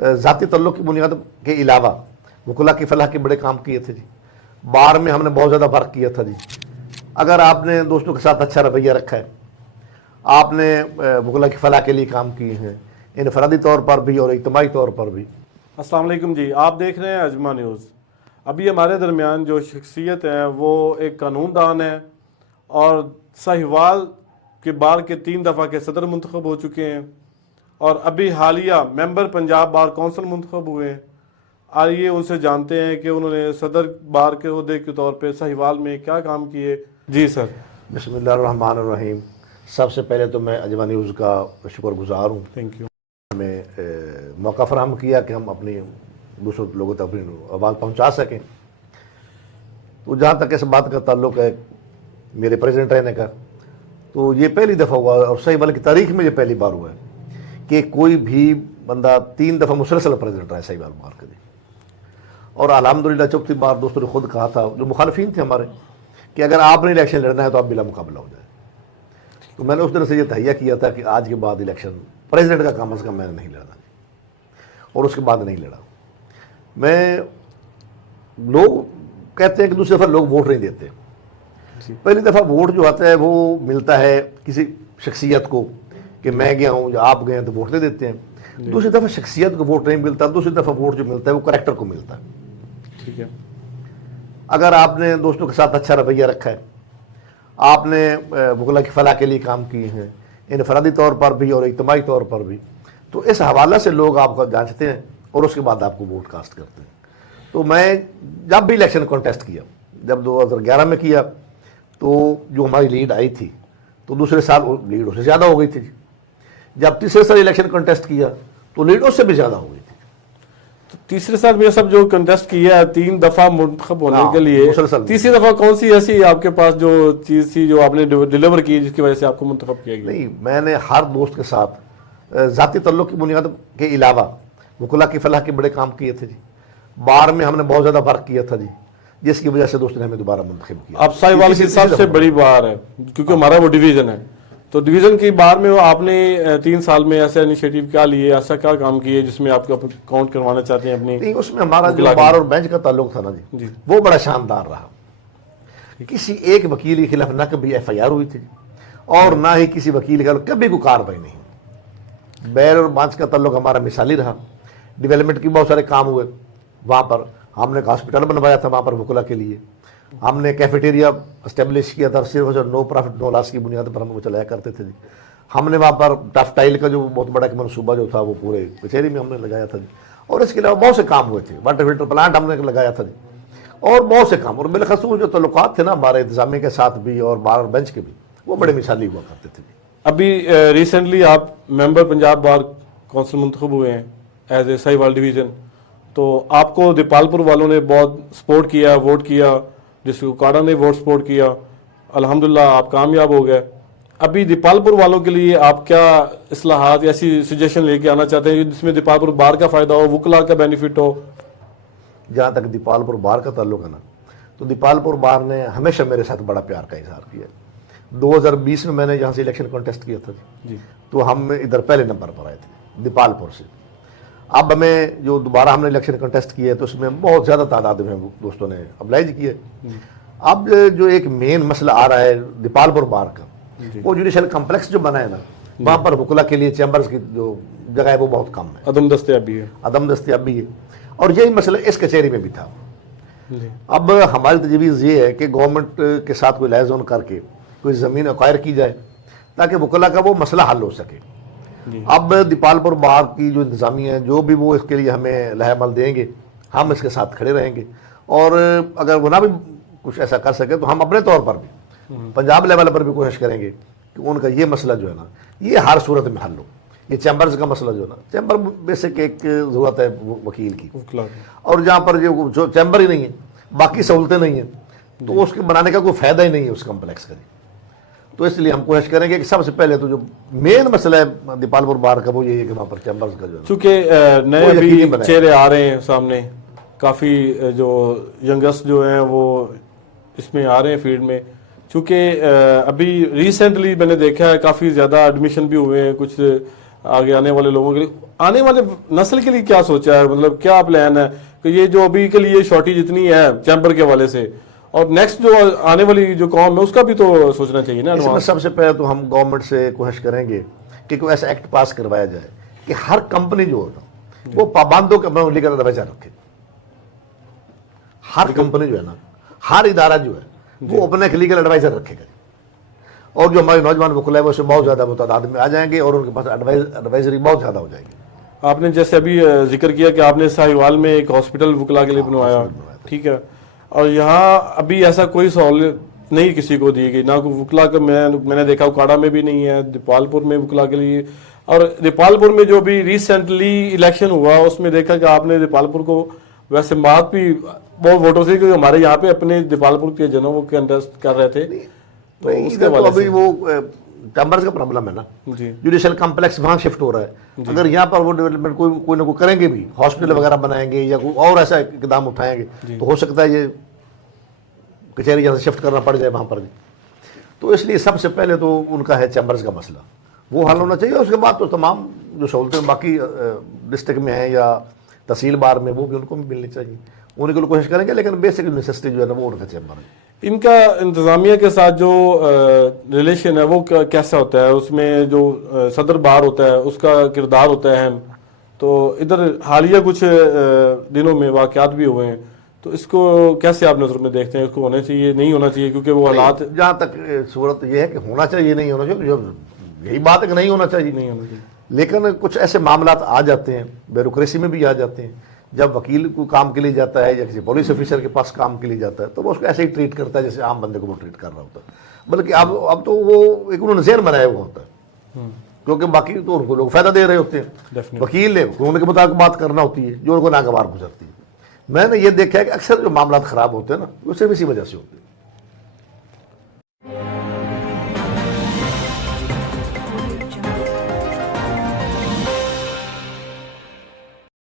ذاتی تعلق کی بنیاد کے علاوہ وکلا کی فلاح کے بڑے کام کیے تھے جی. بار میں ہم نے بہت زیادہ ورک کیا تھا جی. اگر آپ نے دوستوں کے ساتھ اچھا رویہ رکھا ہے, آپ نے وکلا کی فلاح کے لیے کام کیے ہیں, انفرادی طور پر بھی اور اجتماعی طور پر بھی. السلام علیکم جی, آپ دیکھ رہے ہیں اجماع نیوز. ابھی ہمارے درمیان جو شخصیت ہے وہ ایک قانون دان ہے اور ساہیوال کے بار کے 3 دفعہ کے صدر منتخب ہو چکے ہیں اور ابھی حالیہ ممبر پنجاب بار کونسل منتخب ہوئے ہیں. آئیے ان سے جانتے ہیں کہ انہوں نے صدر بار کے عہدے کے طور پہ ساہیوال میں کیا کام کیے. جی سر. بسم اللہ الرحمن الرحیم. سب سے پہلے تو میں اجماع نیوز کا شکر گزار ہوں. Thank you. ہمیں موقع فراہم کیا کہ ہم اپنی دوسروں لوگوں تک اپنی آواز پہنچا سکیں. تو جہاں تک اس بات کا تعلق ہے میرے پریزیڈنٹ رہنے کا, تو یہ پہلی دفعہ ہوا اور ساہیوال کی تاریخ میں یہ پہلی بار ہوا ہے کہ کوئی بھی بندہ 3 دفعہ مسلسل پریزیڈنٹ رہا ساہیوال بار کا. اور الحمدللہ 4تھی بار دوستوں نے خود کہا تھا, جو مخالفین تھے ہمارے, کہ اگر آپ نے الیکشن لڑنا ہے تو آپ بلا مقابلہ ہو جائے. تو میں نے اس دن سے یہ تہیہ کیا تھا کہ آج کے بعد الیکشن پریزیڈنٹ کا کم از کم میں نے نہیں لڑنا, اور اس کے بعد نہیں لڑا. میں لوگ کہتے ہیں کہ دوسری دفعہ لوگ ووٹ نہیں دیتے. پہلی دفعہ ووٹ جو آتا ہے وہ ملتا ہے کسی شخصیت کو کہ میں گیا ہوں یا آپ گئے ہیں تو ووٹ دے دیتے ہیں. دوسری دفعہ شخصیت کو ووٹ نہیں ملتا. دوسری دفعہ ووٹ جو ملتا ہے وہ کریکٹر کو ملتا ہے. ٹھیک ہے. اگر آپ نے دوستوں کے ساتھ اچھا رویہ رکھا ہے, آپ نے وکلا کی فلاح کے لیے کام کیے ہیں, انفرادی طور پر بھی اور اجتماعی طور پر بھی, تو اس حوالہ سے لوگ آپ کو جانچتے ہیں اور اس کے بعد آپ کو ووٹ کاسٹ کرتے ہیں. تو میں جب بھی الیکشن کانٹیسٹ کیا, جب 2011 میں کیا, تو جو ہماری لیڈ آئی تھی تو دوسرے سال لیڈ اس سے زیادہ ہو گئی تھی. جب تیسرے سال الیکشن کانٹیسٹ کیا تو لیڈ اس سے بھی زیادہ ہو گئی تھی. تیسرے سال میں سب جو کنٹیسٹ کیا ہے 3 دفعہ منتخب ہونے کے لیے, تیسری دفعہ کون سی ایسی آپ کے پاس جو چیز تھی جو آپ نے ڈیلیور کی جس کی وجہ سے آپ کو منتخب کیا گیا؟ نہیں, میں نے ہر دوست کے ساتھ ذاتی تعلق کی بنیاد کے علاوہ وکلا کی فلاح کے بڑے کام کیے تھے جی. بار میں ہم نے بہت زیادہ ورک کیا تھا جی, جس کی وجہ سے دوست نے ہمیں دوبارہ منتخب کیا. اب ساہیوال کی سب سے بڑی بار ہے کیونکہ ہمارا وہ ڈویژن ہے, تو ڈویژن کی بار میں آپ نے 3 سال میں ایسا انیشیٹو کیا لیے, ایسا کیا کام کیے جس میں آپ کو کاؤنٹ کروانا چاہتے ہیں اپنی؟ نہیں, اس میں ہمارا جو بار اور بینچ کا تعلق تھا نا جی, وہ بڑا شاندار رہا. کسی ایک وکیل کے خلاف نہ کبھی FIR ہوئی تھی اور نہ ہی کسی وکیل کے خلاف کبھی کوئی کارروائی نہیں. بیل اور بانچ کا تعلق ہمارا مثالی رہا. ڈیولپمنٹ کے بہت سارے کام ہوئے وہاں پر. ہم نے ایک ہاسپٹل بنوایا تھا وہاں پر وکلا کے لیے. ہم نے کیفیٹیریا اسٹیبلش کیا تھا, صرف نو پروفٹ نو لاس کی بنیاد پر ہم وہ چلایا کرتے تھے جی. ہم نے وہاں پر ٹف ٹائل کا جو بہت بڑا منصوبہ جو تھا وہ پورے کچہری میں ہم نے لگایا تھا جی. اور اس کے علاوہ بہت سے کام ہوئے تھے. واٹر فلٹر پلانٹ ہم نے لگایا تھا جی, اور بہت سے کام. اور بالخصوص جو تعلقات تھے نا ہمارے انتظامیہ کے ساتھ بھی اور بار اور بینچ کے بھی, وہ بڑے مثالی ہوا کرتے تھے جی. ابھی ریسنٹلی آپ ممبر پنجاب بار کونسل منتخب ہوئے ہیں ایز اے ساہیوال ڈویژن, تو آپ کو دیپالپور والوں نے بہت سپورٹ کیا, ووٹ کیا, جس کو کاڑا نے ووٹ سپورٹ کیا. الحمدللہ آپ کامیاب ہو گئے. ابھی دیپالپور والوں کے لیے آپ کیا اصلاحات ایسی سجیشن لے کے آنا چاہتے ہیں جس میں دیپالپور بار کا فائدہ ہو, وکلا کا بینیفٹ ہو؟ جہاں تک دیپالپور بار کا تعلق ہے نا, تو دیپالپور بار نے ہمیشہ میرے ساتھ بڑا پیار کا اظہار کیا. 2020 میں نے یہاں سے الیکشن کانٹیسٹ کیا تھا جی, تو ہم ادھر پہلے نمبر پر آئے تھے دیپالپور سے. اب ہمیں جو دوبارہ ہم نے الیکشن کنٹیسٹ کیا ہے تو اس میں بہت زیادہ تعداد میں دوستوں نے ابلائج کیے. اب جو ایک مین مسئلہ آ رہا ہے دیپالپور بار کا, وہ جوڈیشل کمپلیکس جو بنا ہے نا, وہاں پر وکلا کے لیے چیمبرز کی جو جگہ ہے وہ بہت کم ہے, عدم دستیابی ہے. اور یہی مسئلہ اس کچہری میں بھی تھا. اب ہماری تجویز یہ ہے کہ گورنمنٹ کے ساتھ کوئی لائزون کر کے کوئی زمین ایکوائر کی جائے تاکہ وکلا کا وہ مسئلہ حل ہو سکے. اب دیپالپور بار کی جو انتظامیہ ہے جو بھی وہ اس کے لیے ہمیں لائحہ عمل دیں گے, ہم اس کے ساتھ کھڑے رہیں گے. اور اگر وہ نہ بھی کچھ ایسا کر سکے تو ہم اپنے طور پر بھی پنجاب لیول پر بھی کوشش کریں گے کہ ان کا یہ مسئلہ جو ہے نا یہ ہر صورت میں حل ہو. یہ چیمبرز کا مسئلہ جو ہے نا, چیمبر بیسک ایک ضرورت ہے وکیل کی, اور جہاں پر جو چیمبر ہی نہیں ہے, باقی سہولتیں نہیں ہیں, تو اس کے بنانے کا کوئی فائدہ ہی نہیں ہے اس کمپلیکس کا. تو اس لیے ہم کوشش کریں گے کہ سب سے پہلے تو جو مین مسئلہ ہے دیپالپور بار کا وہ یہ ہے کہ وہاں پر چیمبرز کا جو ہے, چونکہ نئے ابھی چہرے آ رہے ہیں سامنے, کافی جو ینگسٹ جو ہیں وہ اس میں آ رہے ہیں فیلڈ میں, چونکہ ابھی ریسنٹلی میں نے دیکھا ہے کافی زیادہ ایڈمیشن بھی ہوئے ہیں, کچھ آگے آنے والے لوگوں کے لیے, آنے والے نسل کے لیے کیا سوچا ہے, مطلب کیا پلان ہے کہ یہ جو ابھی کے لیے شارٹیج اتنی ہے چیمبر کے حوالے سے, اور نیکسٹ جو آنے والی جو قوم ہے اس کا بھی تو سوچنا چاہیے نا. اس میں سب سے پہلے تو ہم گورنمنٹ سے کوشش کریں گے کہ کوئی ایسا ایکٹ پاس کروایا جائے کہ ہر کمپنی جو ہوتا وہ پابندوں کے اپنا لیگل ایڈوائزر رکھے. ہر کمپنی جو ہے نا, ہر ادارہ جو ہے وہ اپنا ایک لیگل ایڈوائزر رکھے گا, اور جو ہمارے نوجوان وکلاء ہیں وہ اس میں بہت زیادہ تعداد میں آ جائیں گے اور ان کے پاس ایڈوائزری بہت زیادہ ہو جائے گی. آپ نے جیسے ابھی ذکر کیا کہ آپ نے ساہیوال میں ایک ہاسپٹل وکلا کے لیے بنوایا, ٹھیک ہے, اور یہاں ابھی ایسا کوئی سہولت نہیں کسی کو دی گئی, نہ کوئی وکلا کا میں نے دیکھا اکاڑا میں بھی نہیں ہے, دیپال پور میں وکلا کے لیے. اور دیپال پور میں جو بھی ریسنٹلی الیکشن ہوا اس میں دیکھا کہ آپ نے دیپال پور کو ویسے بات بھی بہت ووٹوں سے, کیونکہ ہمارے یہاں پہ اپنے دیپال پور کے جنوں وہ کنٹیسٹ کر رہے تھے, تو اس کے تو بعد ابھی وہ چیمبرز کا پرابلم ہے نا, جی جوڈیشل کمپلیکس وہاں شفٹ ہو رہا ہے. اگر یہاں پر وہ ڈیولپمنٹ کوئی نہ کوئی کریں گے بھی, ہاسپٹل وغیرہ بنائیں گے یا کوئی اور ایسا اقدام اٹھائیں گے تو ہو سکتا ہے یہ کچہری یہاں سے شفٹ کرنا پڑ جائے وہاں پر بھی. تو اس لیے سب سے پہلے تو ان کا ہے چیمبرز کا مسئلہ, وہ حل ہونا چاہیے. اس کے بعد تو تمام جو سہولتیں باقی ڈسٹرکٹ میں ہیں یا تحصیل بار میں وہ بھی ان کو بھی ملنی چاہیے, ان کے لیے کوشش کریں گے. لیکن بیسک نیسیسٹی جو ہے نا وہ ان کا چیمبر ہے. ان کا انتظامیہ کے ساتھ جو ریلیشن ہے وہ کیسا ہوتا ہے, اس میں جو صدر بار ہوتا ہے اس کا کردار ہوتا ہے اہم. تو ادھر حالیہ کچھ دنوں میں واقعات بھی ہوئے ہیں, تو اس کو کیسے آپ نظر میں دیکھتے ہیں, اس کو ہونا چاہیے نہیں ہونا چاہیے, کیونکہ وہ حالات جہاں تک صورت یہ ہے کہ ہونا چاہیے نہیں ہونا چاہیے, یہی بات ہے کہ نہیں ہونا چاہیے. نہیں ہونا چاہیے. لیکن کچھ ایسے معاملات آ جاتے ہیں, بیوروکریسی میں بھی آ جاتے ہیں, جب وکیل کو کام کے لیے جاتا ہے یا کسی پولیس آفیسر کے پاس کام کے لیے جاتا ہے تو وہ اس کو ایسے ہی ٹریٹ کرتا ہے جیسے عام بندے کو وہ ٹریٹ کر رہا ہوتا ہے. بلکہ اب تو وہ ایک انہوں نے ذہن بنایا ہوا ہوتا ہے, کیونکہ باقی تو ان کو لوگ فائدہ دے رہے ہوتے ہیں. وکیل نے قانون کے مطابق بات کرنا ہوتی ہے جو ان کو ناگوار گزرتی ہے. میں نے یہ دیکھا ہے کہ اکثر جو معاملات خراب ہوتے ہیں نا وہ صرف اسی وجہ سے ہوتے ہیں.